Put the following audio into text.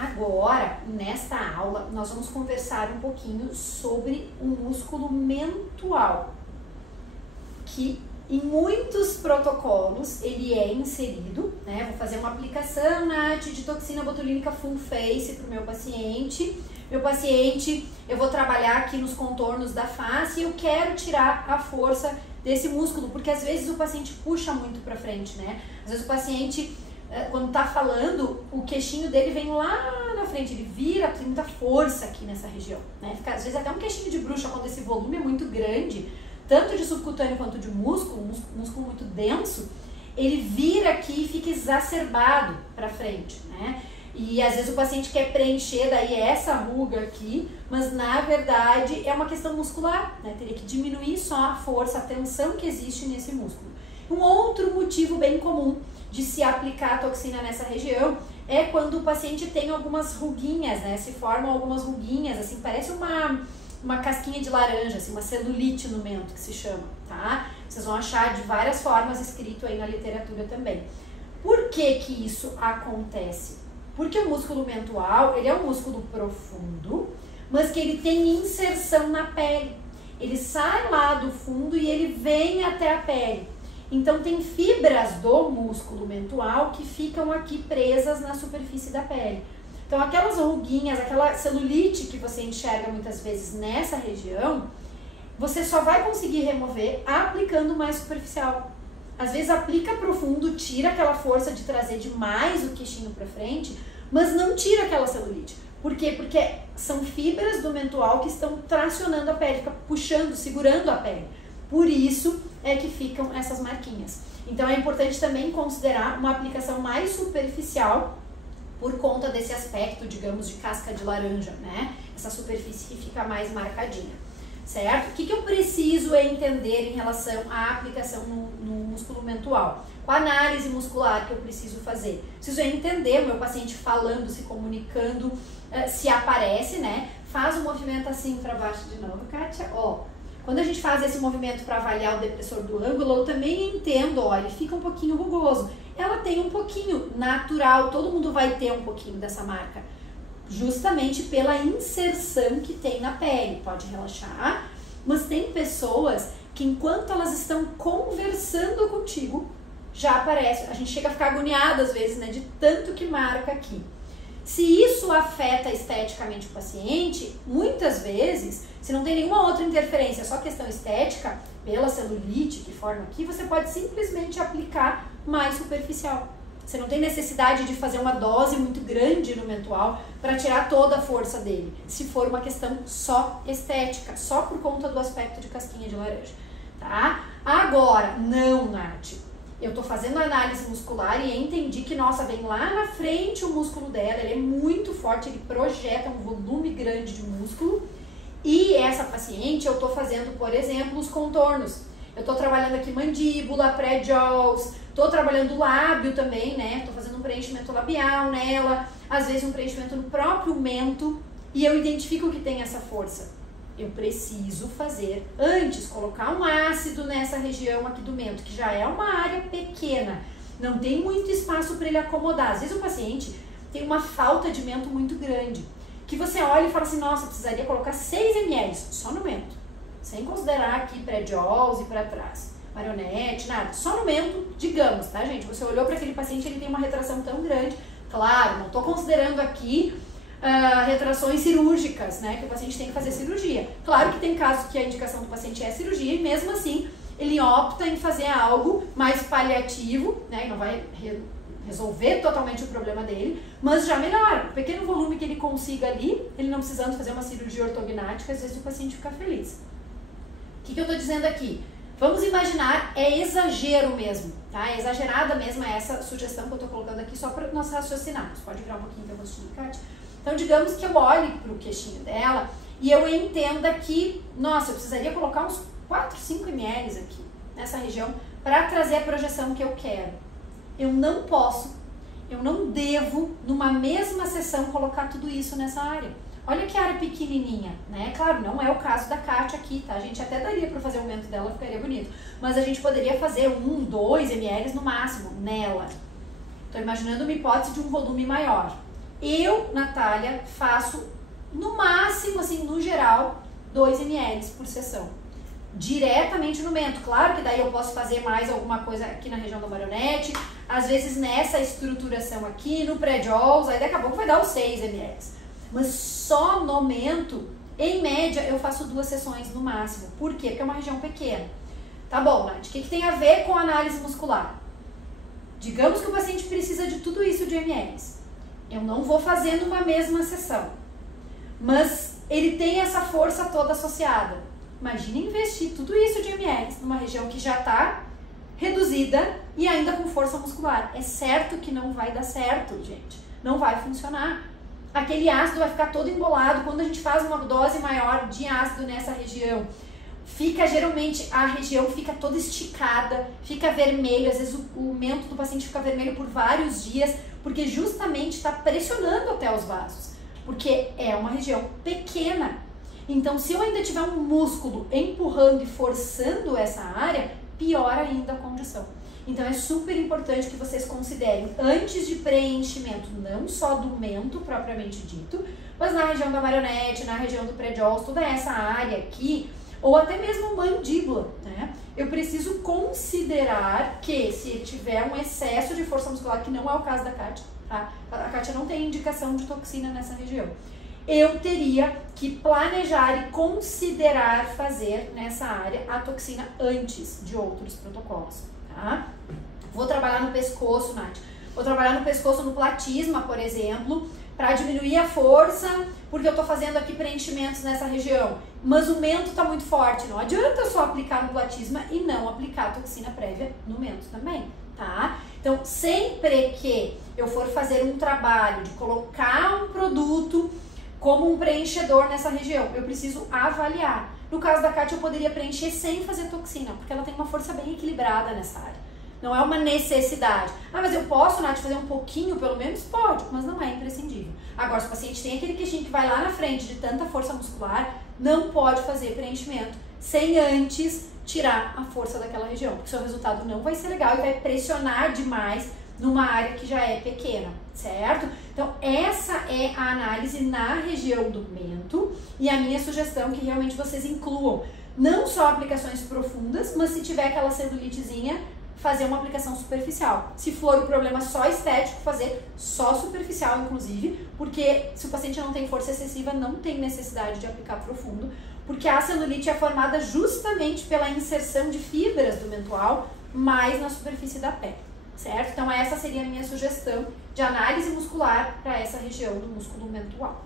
Agora, nesta aula, nós vamos conversar um pouquinho sobre o músculo mentual, que em muitos protocolos ele é inserido, né? Vou fazer uma aplicação, Nath, de toxina botulínica full face para o meu paciente. Eu vou trabalhar aqui nos contornos da face e eu quero tirar a força desse músculo, porque às vezes o paciente puxa muito para frente, né? Às vezes o paciente, quando tá falando, o queixinho dele vem lá na frente, ele vira, tem muita força aqui nessa região, né? Fica, às vezes até um queixinho de bruxa, quando esse volume é muito grande, tanto de subcutâneo quanto de músculo, músculo muito denso, ele vira aqui e fica exacerbado para frente, né? E às vezes o paciente quer preencher daí essa ruga aqui, mas na verdade é uma questão muscular, né? Teria que diminuir só a força, a tensão que existe nesse músculo. Um outro motivo bem comum de se aplicar a toxina nessa região é quando o paciente tem algumas ruguinhas, né? Se formam algumas ruguinhas, assim, parece uma casquinha de laranja, assim, uma celulite no mento, que se chama, tá? Vocês vão achar de várias formas escrito aí na literatura também. Por que que isso acontece? Porque o músculo mentual, ele é um músculo profundo, mas que ele tem inserção na pele. Ele sai lá do fundo e ele vem até a pele. Então tem fibras do músculo mentual que ficam aqui presas na superfície da pele. Então aquelas ruguinhas, aquela celulite que você enxerga muitas vezes nessa região, você só vai conseguir remover aplicando mais superficial. Às vezes aplica profundo, tira aquela força de trazer demais o queixinho para frente, mas não tira aquela celulite. Por quê? Porque são fibras do mentual que estão tracionando a pele, fica puxando, segurando a pele. Por isso é que ficam essas marquinhas. Então é importante também considerar uma aplicação mais superficial por conta desse aspecto, digamos, de casca de laranja, né? Essa superfície que fica mais marcadinha, certo? O que eu preciso entender em relação à aplicação no músculo mentual? Com a análise muscular que eu preciso fazer? Preciso entender o meu paciente falando, se comunicando, se aparece, né? Faz um movimento assim para baixo de novo, Kátia, ó. Quando a gente faz esse movimento para avaliar o depressor do ângulo, eu também entendo, ó, ele fica um pouquinho rugoso. Ela tem um pouquinho natural, todo mundo vai ter um pouquinho dessa marca, justamente pela inserção que tem na pele. Pode relaxar, mas tem pessoas que enquanto elas estão conversando contigo, já aparece, a gente chega a ficar agoniado às vezes, né, de tanto que marca aqui. Se isso afeta esteticamente o paciente, muitas vezes, se não tem nenhuma outra interferência, só questão estética, pela celulite que forma aqui, você pode simplesmente aplicar mais superficial. Você não tem necessidade de fazer uma dose muito grande no mentual para tirar toda a força dele, se for uma questão só estética, só por conta do aspecto de casquinha de laranja, tá? Agora, não, Nath. Eu tô fazendo análise muscular e entendi que, nossa, vem lá na frente o músculo dela, ele é muito forte, ele projeta um volume grande de músculo. E essa paciente, eu tô fazendo, por exemplo, os contornos. Eu tô trabalhando aqui mandíbula, pré-jaws, tô trabalhando o lábio também, né? Tô fazendo um preenchimento labial nela, às vezes um preenchimento no próprio mento, e eu identifico que tem essa força. Eu preciso fazer antes, colocar um ácido nessa região aqui do mento, que já é uma área pequena, não tem muito espaço para ele acomodar. Às vezes o paciente tem uma falta de mento muito grande, que você olha e fala assim, nossa, precisaria colocar 6 ml só no mento, sem considerar aqui pré-jaws e para trás, marionete, nada, só no mento, digamos, tá, gente? Você olhou para aquele paciente, ele tem uma retração tão grande, claro, não estou considerando aqui retrações cirúrgicas, né, que o paciente tem que fazer cirurgia. Claro que tem casos que a indicação do paciente é cirurgia e mesmo assim ele opta em fazer algo mais paliativo, né, e não vai resolver totalmente o problema dele, mas já melhora. O pequeno volume que ele consiga ali, ele não precisando fazer uma cirurgia ortognática, às vezes o paciente fica feliz. O que eu estou dizendo aqui? Vamos imaginar, é exagero mesmo, tá? É exagerada mesmo essa sugestão que eu estou colocando aqui só para nós raciocinarmos. Pode virar um pouquinho que eu vou explicar. Então, digamos que eu olhe para o queixinho dela e eu entenda que, nossa, eu precisaria colocar uns 4, 5 ml aqui, nessa região, para trazer a projeção que eu quero. Eu não posso, eu não devo, numa mesma sessão, colocar tudo isso nessa área. Olha que área pequenininha, né? Claro, não é o caso da Kátia aqui, tá? A gente até daria para fazer o aumento dela, ficaria bonito. Mas a gente poderia fazer 1, 2 ml no máximo nela. Estou imaginando uma hipótese de um volume maior. Eu, Natália, faço no máximo, assim, no geral, 2 ml por sessão. Diretamente no mento. Claro que daí eu posso fazer mais alguma coisa aqui na região da marionete, às vezes nessa estruturação aqui, no pré-jaws, aí daqui a pouco vai dar os 6 ml. Mas só no mento, em média, eu faço 2 sessões no máximo. Por quê? Porque é uma região pequena. Tá bom, Nath, o que tem a ver com análise muscular? Digamos que o paciente precisa de tudo isso de ml. Eu não vou fazer numa mesma sessão, mas ele tem essa força toda associada. Imagine investir tudo isso de ml numa região que já está reduzida e ainda com força muscular. É certo que não vai dar certo, gente. Não vai funcionar. Aquele ácido vai ficar todo embolado. Quando a gente faz uma dose maior de ácido nessa região, geralmente a região fica toda esticada, fica vermelho. Às vezes o mento do paciente fica vermelho por vários dias, porque justamente está pressionando até os vasos. Porque é uma região pequena. Então, se eu ainda tiver um músculo empurrando e forçando essa área, pior ainda a condição. Então, é super importante que vocês considerem, antes de preenchimento, não só do mento propriamente dito, mas na região da marionete, na região do pré-jaws, toda essa área aqui, ou até mesmo mandíbula, né? Eu preciso considerar que se tiver um excesso de força muscular, que não é o caso da Kátia, tá? A Kátia não tem indicação de toxina nessa região. Eu teria que planejar e considerar fazer nessa área a toxina antes de outros protocolos, tá? Vou trabalhar no pescoço, Nath. Vou trabalhar no pescoço no platisma, por exemplo, para diminuir a força, porque eu tô fazendo aqui preenchimentos nessa região. Mas o mento tá muito forte, não adianta eu só aplicar no platisma e não aplicar a toxina prévia no mento também, tá? Então, sempre que eu for fazer um trabalho de colocar um produto como um preenchedor nessa região, eu preciso avaliar. No caso da Kátia, eu poderia preencher sem fazer toxina, porque ela tem uma força bem equilibrada nessa área. Não é uma necessidade. Ah, mas eu posso, Nath, fazer um pouquinho pelo menos? Pode, mas não é imprescindível. Agora, se o paciente tem aquele queixinho que vai lá na frente de tanta força muscular, não pode fazer preenchimento sem antes tirar a força daquela região, porque o seu resultado não vai ser legal e vai pressionar demais numa área que já é pequena, certo? Então, essa é a análise na região do mento e a minha sugestão é que realmente vocês incluam não só aplicações profundas, mas se tiver aquela celulitezinha, fazer uma aplicação superficial. Se for o problema só estético, fazer só superficial, inclusive, porque se o paciente não tem força excessiva, não tem necessidade de aplicar profundo, porque a celulite é formada justamente pela inserção de fibras do mentual mais na superfície da pele. Certo? Então essa seria a minha sugestão de análise muscular para essa região do músculo mentual.